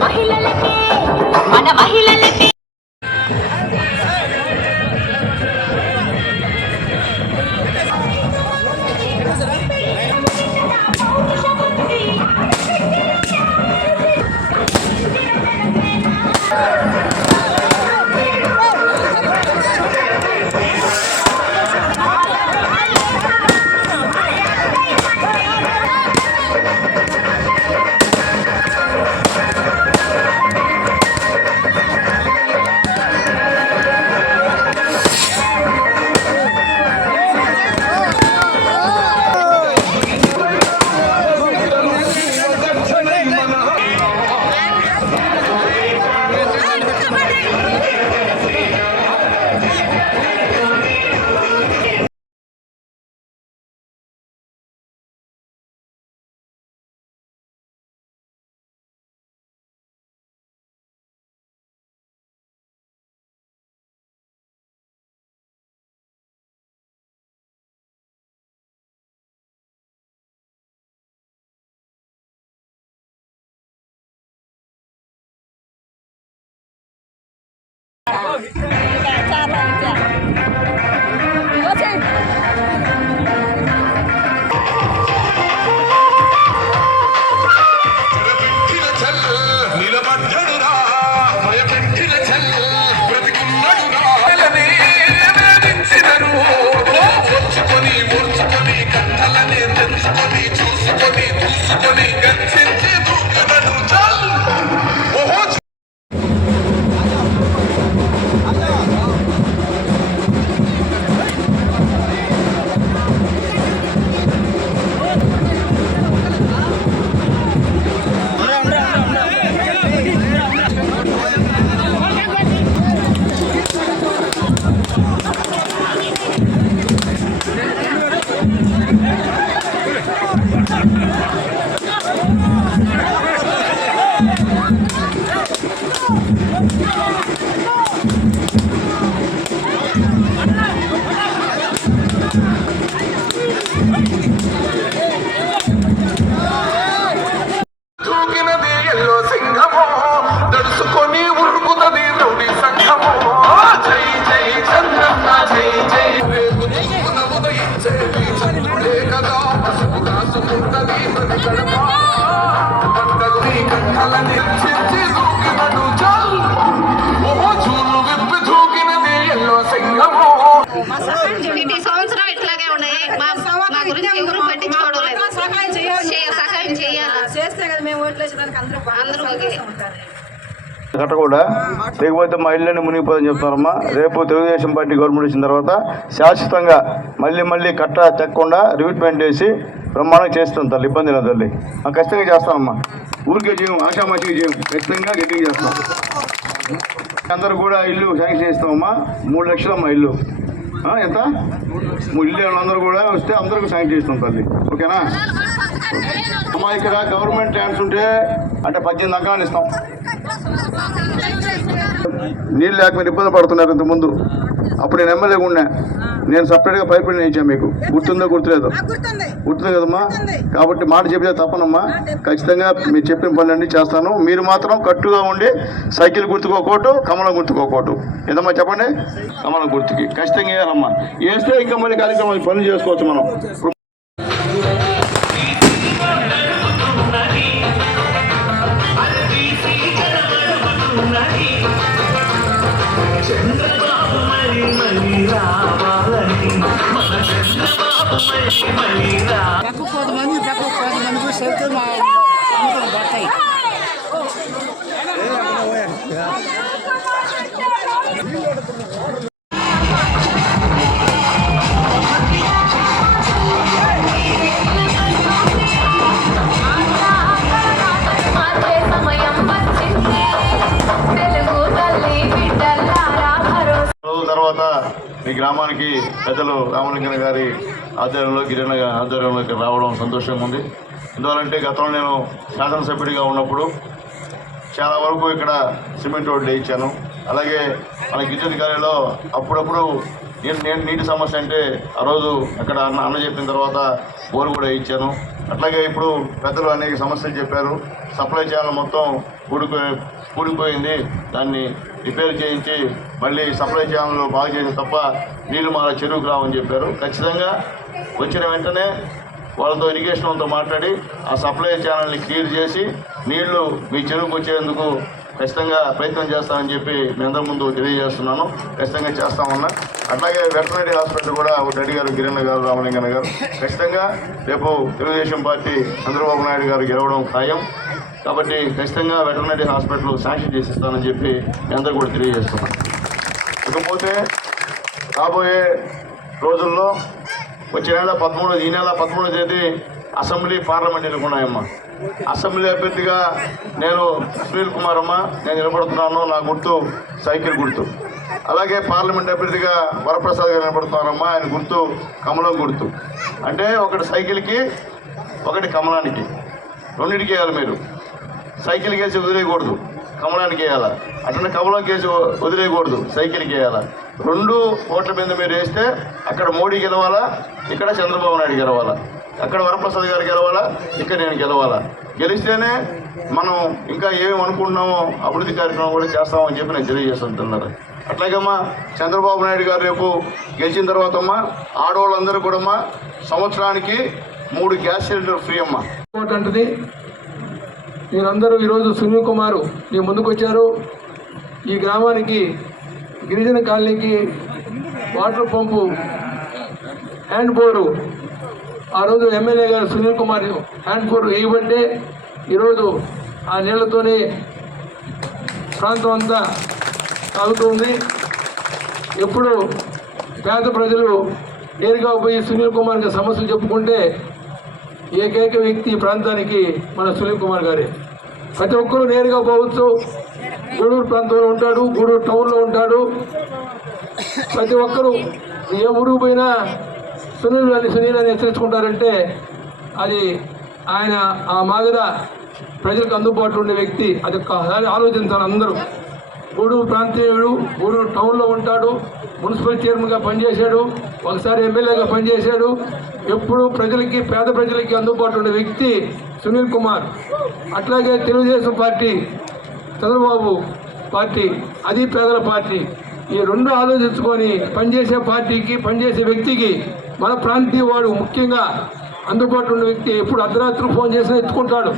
మహిళలకే మన మహిళలకే సంవత్సరం ఇట్లాగే ఉన్నాయి. మా గురించి ఎవరు పట్టించుకోవడం లేదు. సహాయం చేయాలి, సహాయం చేయాలి, చేస్తే కదా మేము ఓట్లు వేసేదానికి అందరూ ఉంటారు. కట్టకూడదా, లేకపోతే మా ఇళ్ళని మునిగిపోదని చెప్తున్నారమ్మా. రేపు తెలుగుదేశం పార్టీ గవర్నమెంట్ వచ్చిన తర్వాత శాశ్వతంగా మళ్ళీ కట్ట తెక్కకుండా రివిట్మెంట్ చేసి బ్రహ్మాండంగా చేస్తాం తల్లి. ఇబ్బంది లేదు తల్లి, ఖచ్చితంగా చేస్తామమ్మా. ఊరికే చేయం, ఆశామాషిగా చేయం, ఖచ్చితంగా గట్టిగా చేస్తాం. అందరూ కూడా ఇల్లు శాంక్షన్ చేస్తామమ్మా. 3 లక్షలమ్మా ఇల్లు. ఎంత? ఇల్లు అందరూ కూడా వస్తే అందరికీ శాంక్షన్ చేస్తాం తల్లి, ఓకేనా అమ్మా. ఇక్కడ గవర్నమెంట్ ల్యాండ్స్ ఉంటే అంటే 18 ఎకరాలు ఇస్తాం. నీళ్ళు లేక మీరు ఇబ్బంది పడుతున్నారు. ఇంతకుముందు అప్పుడు నేను ఎమ్మెల్యేగా ఉన్నా, నేను సపరేట్గా పైప్ లైన్ ఇచ్చాను. మీకు గుర్తుందో గుర్తులేదు? గుర్తుంది కదమ్మా. కాబట్టి మాట చెప్తే తప్పనమ్మా. ఖచ్చితంగా మీరు చెప్పిన పనులన్నీ చేస్తాను. మీరు మాత్రం కట్టుగా ఉండి సైకిల్ గుర్తుకోకోటు, కమలం గుర్తుకోకోటు. ఏదమ్మా చెప్పండి? కమలం గుర్తుకి ఖచ్చితంగా వేయాలమ్మా. వేస్తే ఇంకా మళ్ళీ కార్యక్రమం పనులు చేసుకోవచ్చు మనం. కొంతమంది చెప్తే మా పడతాయి. తర్వాత ఈ గ్రామానికి పెద్దలు రామలింగన్న గారి ఆధ్వర్యంలో, గిరిజన ఆధ్వర్యంలో ఇక్కడ రావడం సంతోషంగా ఉంది. ఎందువల్లంటే గతంలో నేను శాసనసభ్యుడిగా ఉన్నప్పుడు చాలా వరకు ఇక్కడ సిమెంట్ రోడ్లు వేయించాను. అలాగే మన గిరిజన కార్యాలయంలో అప్పుడప్పుడు నేను నీటి సమస్య అంటే ఆ రోజు అక్కడ అన్న చెప్పిన తర్వాత బోరు కూడా ఇచ్చాను. అట్లాగే ఇప్పుడు పెద్దలు అనేక సమస్యలు చెప్పారు. సప్లై ఛానల్ మొత్తం కూడిపోయింది, దాన్ని రిపేర్ చేయించి మళ్ళీ సప్లై ఛానల్ బాగు చేసి తప్ప నీళ్లు మన చెరువుకు రావని చెప్పారు. ఖచ్చితంగా వచ్చిన వెంటనే వాళ్ళతో ఇరిగేషన్ వాళ్ళతో మాట్లాడి ఆ సప్లై ఛానల్ని క్లియర్ చేసి నీళ్లు మీ చెరువుకు వచ్చేందుకు ఖచ్చితంగా ప్రయత్నం చేస్తామని చెప్పి మీ అందరి ముందు తెలియజేస్తున్నాను. ఖచ్చితంగా చేస్తామన్నా. అట్లాగే వెటర్నరీ హాస్పిటల్ కూడా రెడ్డి గారు, గిరిజన గారు, రామలింగన్న గారు ఖచ్చితంగా రేపు తెలుగుదేశం పార్టీ చంద్రబాబు నాయుడు గారు గెలవడం ఖాయం. కాబట్టి ఖచ్చితంగా వెటర్నరీ హాస్పిటల్ శాంక్షన్ చేసిస్తానని చెప్పి మీ అందరూ కూడా తెలియజేస్తున్నాను. ఇకపోతే రాబోయే రోజుల్లో వచ్చే నెల 13 ఈ నెల 13వ తేదీ అసెంబ్లీ పార్లమెంట్ ఎన్నుకున్నాయమ్మా. అసెంబ్లీ అభ్యర్థిగా నేను సునీల్ కుమార్ అమ్మ నేను నిలబడుతున్నాను. నా గుర్తు సైకిల్ గుర్తు. అలాగే పార్లమెంట్ అభ్యర్థిగా వరప్రసాద్ గారు నిలబడుతున్నారమ్మా. ఆయన గుర్తు కమలం గుర్తు. అంటే ఒకటి సైకిల్కి, ఒకటి కమలానికి, రెండింటికి వేయాలి. మీరు సైకిల్ కేసి వదిలేయకూడదు, కమలానికి వేయాలా. అట్లనే కమలం కేసి వదిలేయకూడదు, సైకిల్కి వేయాలా. 2 ఓట్ల మీద మీరు వేస్తే అక్కడ మోడీ గెలవాలా, ఇక్కడ చంద్రబాబు నాయుడు గెలవాలా. అక్కడ వరప్రసాద్ గారు గెలవాలా, ఇక్కడ నేను గెలవాలా. గెలిస్తేనే మనం ఇంకా ఏమేమి అనుకుంటున్నామో అభివృద్ధి కార్యక్రమం కూడా చేస్తామని చెప్పి నేను తెలియజేస్తుంటున్నారు. అట్లాగమ్మా చంద్రబాబు నాయుడు గారు రేపు గెలిచిన తర్వాత అమ్మా ఆడవాళ్ళందరూ కూడా అమ్మా సంవత్సరానికి 3 గ్యాస్ సిలిండర్ ఫ్రీ అమ్మా. అంటది మీరందరూ ఈరోజు సునీల్ కుమార్ మీ ముందుకు వచ్చారు. ఈ గ్రామానికి గిరిజన కాలనీకి వాటర్ పంపు హ్యాండ్ బోరు ఆ రోజు ఎమ్మెల్యే గారు సునీల్ కుమార్ హ్యాండ్ బోర్ వేయబట్టే ఈరోజు ఆ నీళ్లతోనే ప్రాంతం అంతా సాగుతుంది. ఎప్పుడు పేద ప్రజలు నేరుగా పోయి సునీల్ కుమార్కి సమస్యలు చెప్పుకుంటే ఏకైక వ్యక్తి ఈ ప్రాంతానికి మన సునీల్ కుమార్ గారే. ప్రతి ఒక్కరూ నేరుగా పోవచ్చు. గూడూరు ప్రాంతంలో ఉంటాడు, గూడూరు టౌన్లో ఉంటాడు. ప్రతి ఒక్కరూ ఏ ఊరుకు పోయినా సునీల్ అని హెచ్చరించుకుంటారంటే అది ఆయన ఆ మాదిర ప్రజలకు అందుబాటులో ఉండే వ్యక్తి. అది ఒక్కసారి ఆలోచించాలి అందరూ. గూడూరు ప్రాంతీయుడు, గూడూరు టౌన్లో ఉంటాడు, మున్సిపల్ చైర్మన్గా పనిచేశాడు, ఒకసారి ఎమ్మెల్యేగా పనిచేశాడు. ఎప్పుడు ప్రజలకి, పేద ప్రజలకి అందుబాటులో ఉండే వ్యక్తి సునీల్ కుమార్. అట్లాగే తెలుగుదేశం పార్టీ, చంద్రబాబు పార్టీ, అది పేదల పార్టీ. ఈ 2 ఆలోచించుకొని పనిచేసే పార్టీకి, పనిచేసే వ్యక్తికి మన ప్రాంతీయ వాడు ముఖ్యంగా అందుబాటులో ఉన్న వ్యక్తి ఎప్పుడు అర్ధరాత్రి ఫోన్ చేసినా ఎత్తుకుంటాడు.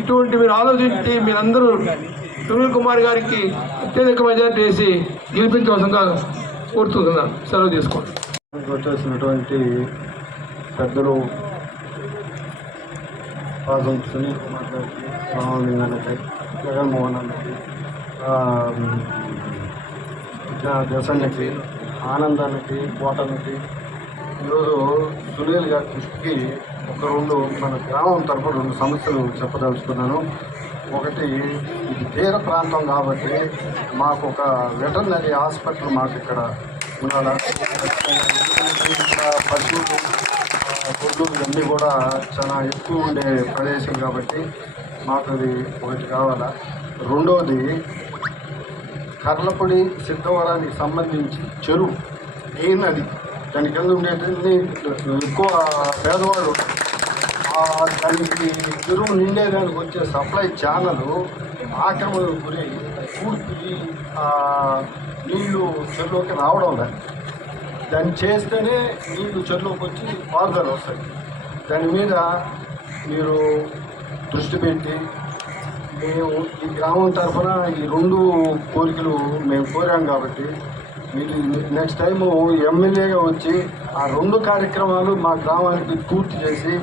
ఇటువంటి మీరు ఆలోచించి మీరందరూ సునీల్ కుమార్ గారికి అత్యధిక మెజార్టీ వేసి గెలిపించవలసిందిగా కోరుతున్నాను. సెలవు తీసుకోండి. వచ్చేసినటువంటి పెద్దలు రాజం సునీల్ కుమార్ గారికి, రామలింగానికి, జగన్మోహన్ అన్నకి, దశన్నకి, ఆనందానికి, కోటలకి ఈరోజు సునీల్ గారి దృష్టికి ఒక రెండు మన గ్రామం తరఫున రెండు సమస్యలు చెప్పదలుచుకున్నాను. ఒకటి, ఇది తీర ప్రాంతం కాబట్టి మాకు ఒక వెటర్నరీ హాస్పిటల్ మాకు ఇక్కడ ఉండాలా. ఇక్కడ పశువులు, గొడ్లు ఇవన్నీ కూడా చాలా ఎక్కువ ఉండే ప్రదేశం కాబట్టి మాకు అది ఒకటి కావాలా. రెండవది, కర్లపొడి సిద్ధవరానికి సంబంధించి చెరువు మెయిన్ అది, దాని కింద ఉండేటువంటి ఎక్కువ పేదవాళ్ళు దానికి చెరువు నిండేదానికి వచ్చే సప్లై ఛానల్ ఆక్రమణకు గురి పూర్తి నీళ్లు చెరువులోకి రావడం లేదు. దాన్ని చేస్తేనే నీళ్లు చెరువులోకి వచ్చి పారుదల వస్తాయి. దాని మీద మీరు దృష్టి పెట్టి మేము ఈ గ్రామం తరఫున ఈ రెండు కోరికలు మేము కోరాం కాబట్టి మీరు నెక్స్ట్ టైము ఎమ్మెల్యేగా వచ్చి ఆ రెండు కార్యక్రమాలు మా గ్రామానికి పూర్తి చేసి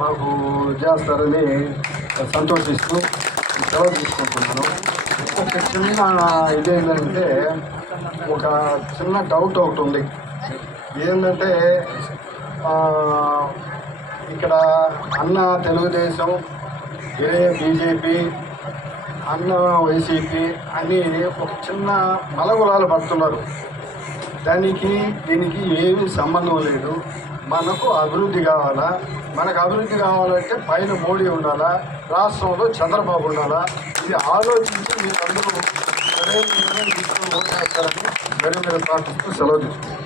మాకు చేస్తారని సంతోషిస్తూ సెలవు తీసుకుంటున్నాను. ఇంకొక చిన్న ఇదేంటంటే ఒక చిన్న డౌట్ ఒకటి ఉంది. ఏంటంటే ఇక్కడ అన్న తెలుగుదేశం, బీజేపీ, అన్న వైసీపీ అని ఒక చిన్న మలగులాలు పడుతున్నారు. దీనికి ఏమీ సంబంధం లేదు. మనకు అభివృద్ధి కావాలా. మనకు అభివృద్ధి కావాలంటే పైన మోడీ ఉండాలా, రాష్ట్రంలో చంద్రబాబు ఉండాలా. ఇది ఆలోచించి మీరందరూ సరైన నిర్ణయం తీసుకుని ఓటు వేస్తారని మరి ప్రార్థిస్తూ సెలవు తీసుకుంటారు.